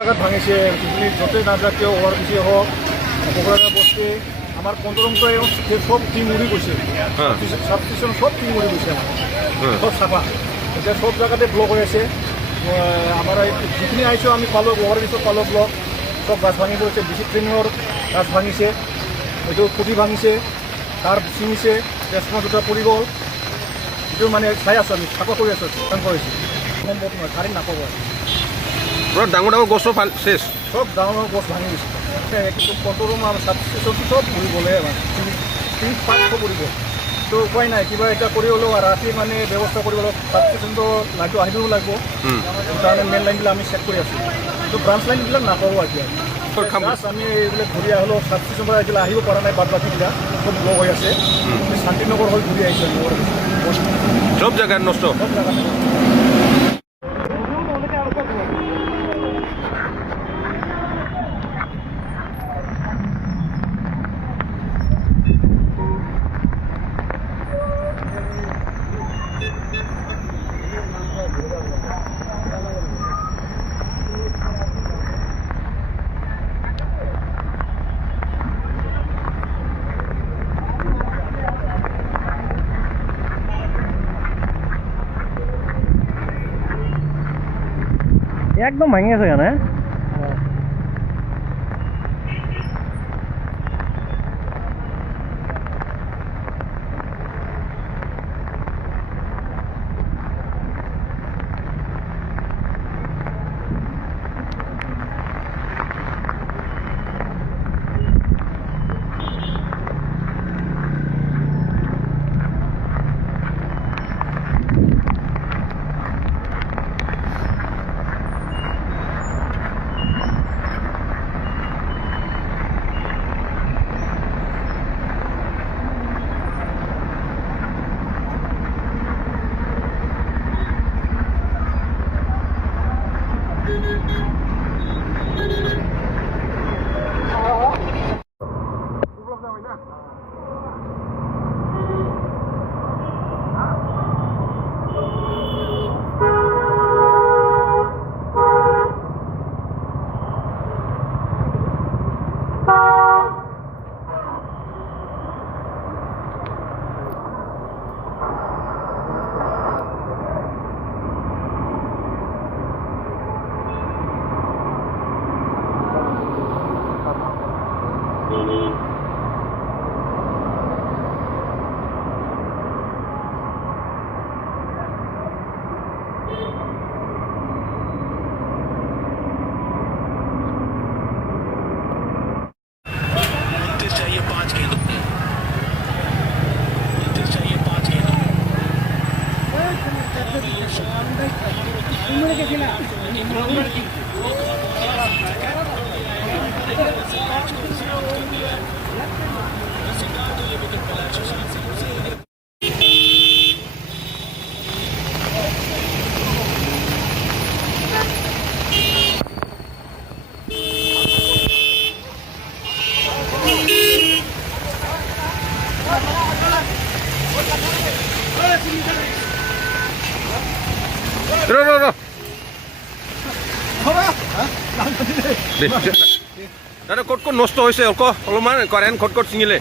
ভাঙিছে তুমি য'তে নাযাওক কিয় ওভাৰ বেছি হওক কোকৰাঝাৰ বস্তি আমাৰ 15 সব টিম উৰি গৈছে ছাবষ্টেচন সব টিম উৰি গৈছে আমাৰ সব চাফা এতিয়া সব জায়গাতে ব্লক হৈ আছে আমাৰ যিখিনি আহিছোঁ আমি পালোঁ ওভাৰ ব্ৰিজত পালোঁ ব্লক সব গাছ ভাঙি গৈছে বেছি ট্ৰেইনৰ গাছ ভাঙিছে এইটো খুঁটি ভাঙিছে তাৰ ছিঙিছে ট্ৰেন্সফৰ্মাৰ দুটা পৰি গ'ল এইটো মানে চাই আছোঁ আমি চাফা কৰি আছোঁ কাম কৰিছোঁ সম্ভৱ নহয় গাড়ী নাপাব পুৰো ডাঙৰ ডাঙৰ গছও শেষ সব ডাঙৰ গছ ভাঙি গৈছে একদম কণ্ট্ৰল আৰু ছাবষ্টেচনটো সব ঘূৰি গ'লে পাঁচশ পৰিব তো উপায় নাই কিবা এটা কৰি হ'লেও ৰাতি মানে ব্যৱস্থা কৰিব লাগিব ছাবষ্টেচনটো লাইনটো আহিবও লাগিব সেইকাৰণে মেইন লাইনবিলাক আমি চেক কৰি আছোঁ কিন্তু ব্ৰাঞ্চ লাইনবিলাক নাপাব এতিয়া আমি এইবিলাক ঘূৰি আহিলেও ছাবষ্টেচনৰ পৰা এইবিলাক আহিব পৰা নাই বাদ বাকীবিলাক সব ব্লক হৈ আছে শান্তিনগৰ হৈ ঘূৰি আহিছে সব জায়গায় নষ্ট সব জায়গাতে একদম ভাঙি আছে কেন দাদা ক'ত ক'ত নষ্ট হৈছে অলপমান কাৰেণ্ট ক'ত ক'ত ছিঙিলে